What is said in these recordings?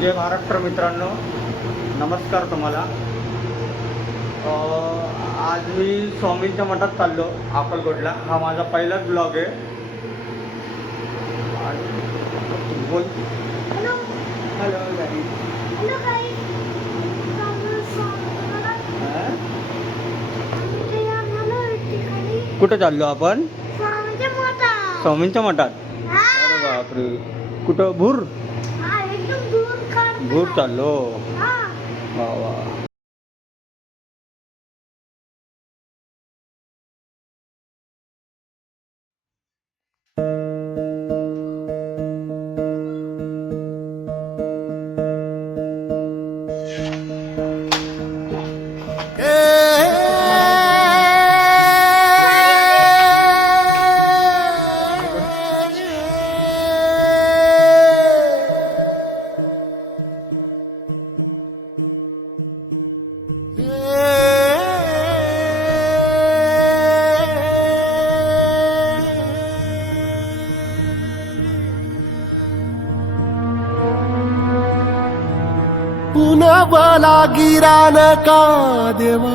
जय महाराष्ट्र मित्रांनो. नमस्कार तुम्हाला. आज मी स्वामींच्या मठात चाललो अक्कलकोटला. हा माझा पहिलाच ब्लॉग आहे. कुठं चाललो आपण? स्वामीच्या मोठा स्वामींच्या मठात? अरे बापरे. कुठं? भूर? काढतो भूर चाललो हा मला गिरान का देवा?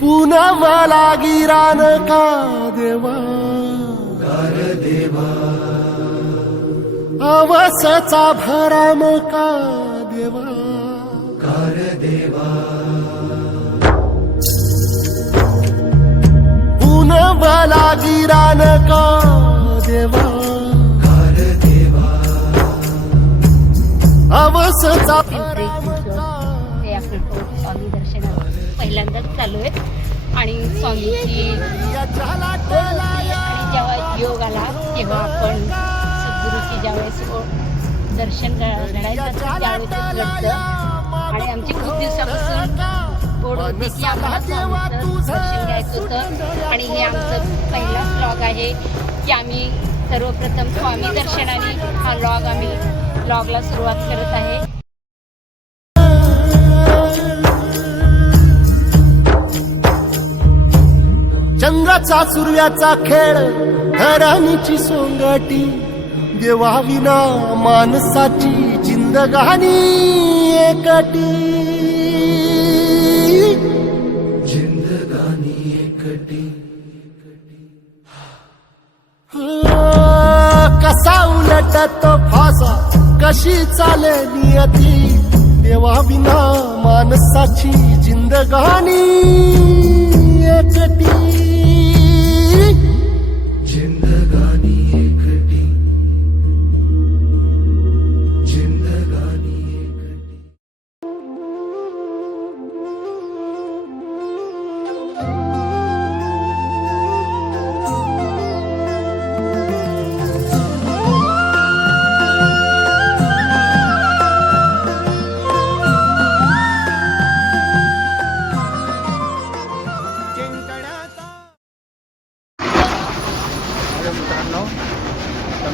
पुन्हा मला गिरान का देवा? अवसचा भराम का देवा? पुन्हा मला गिरान का देवा? अवसचा अक्कलकोट स्वामी दर्शनाला पहिल्यांदाच चालू आहेत. आणि स्वामीची जेव्हा योग आला तेव्हा आपण सद्गुरूची ज्यावेळेस दर्शन घडायचं असतं त्यावेळेस घडतं आणि आमची खूप दिवसापासून ओढ होती की आम्हाला दर्शन घ्यायचं होतं. आणि हे आमचं पहिलाच ब्लॉग आहे की आम्ही सर्वप्रथम स्वामी दर्शनाने हा ब्लॉग आम्ही ब्लॉगला सुरुवात करत आहे. चंद्राचा सूर्याचा खेळ धरणीची सोंगटी देवा विना माणसाची जिंदगानी एकटी. जिंदगानी एकटी. कसा उलटतो फासा? कशी चाले नियती देवा विना माणसाची जिंदगानी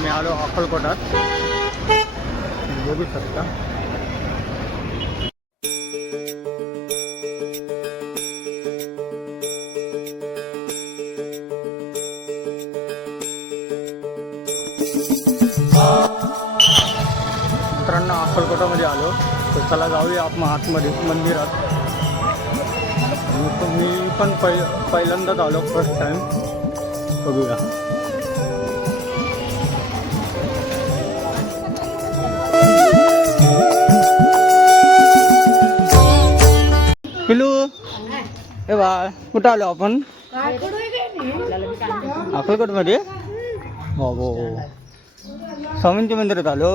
आम्ही मी आलो अक्कलकोटात. बघू शकता. मित्रांनो अक्कलकोटामध्ये आलो. तर चला जाऊया आपण आतमध्ये मंदिरात. मी पण- मी पण पहि पहिल्यांदाच आलो फर्स्ट टाइम बघूया. पिलू हे बा कुठं आलो आपण? अक्कलकोटमध्ये हो हो. स्वामींच्या मंदिरात आलो?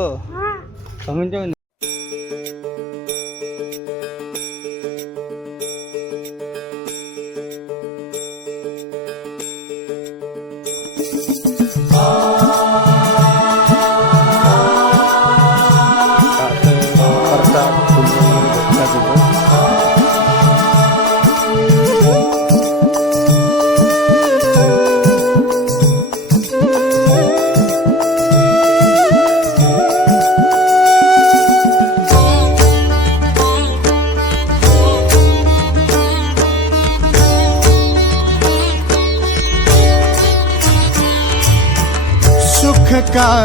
स्वामींच्या मंदिर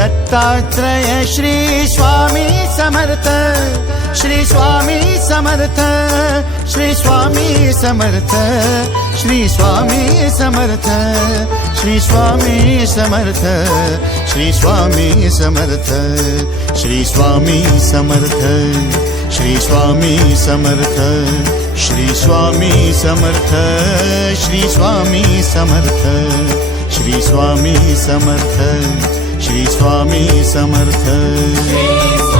दत्तात्रय श्री स्वामी समर्थ श्री स्वामी समर्थ श्री स्वामी समर्थ श्री स्वामी समर्थ श्री स्वामी समर्थ श्री स्वामी समर्थ श्री स्वामी समर्थ श्री स्वामी समर्थ श्री स्वामी समर्थ श्री स्वामी समर्थ श्री स्वामी समर्थ श्री स्वामी समर्थ.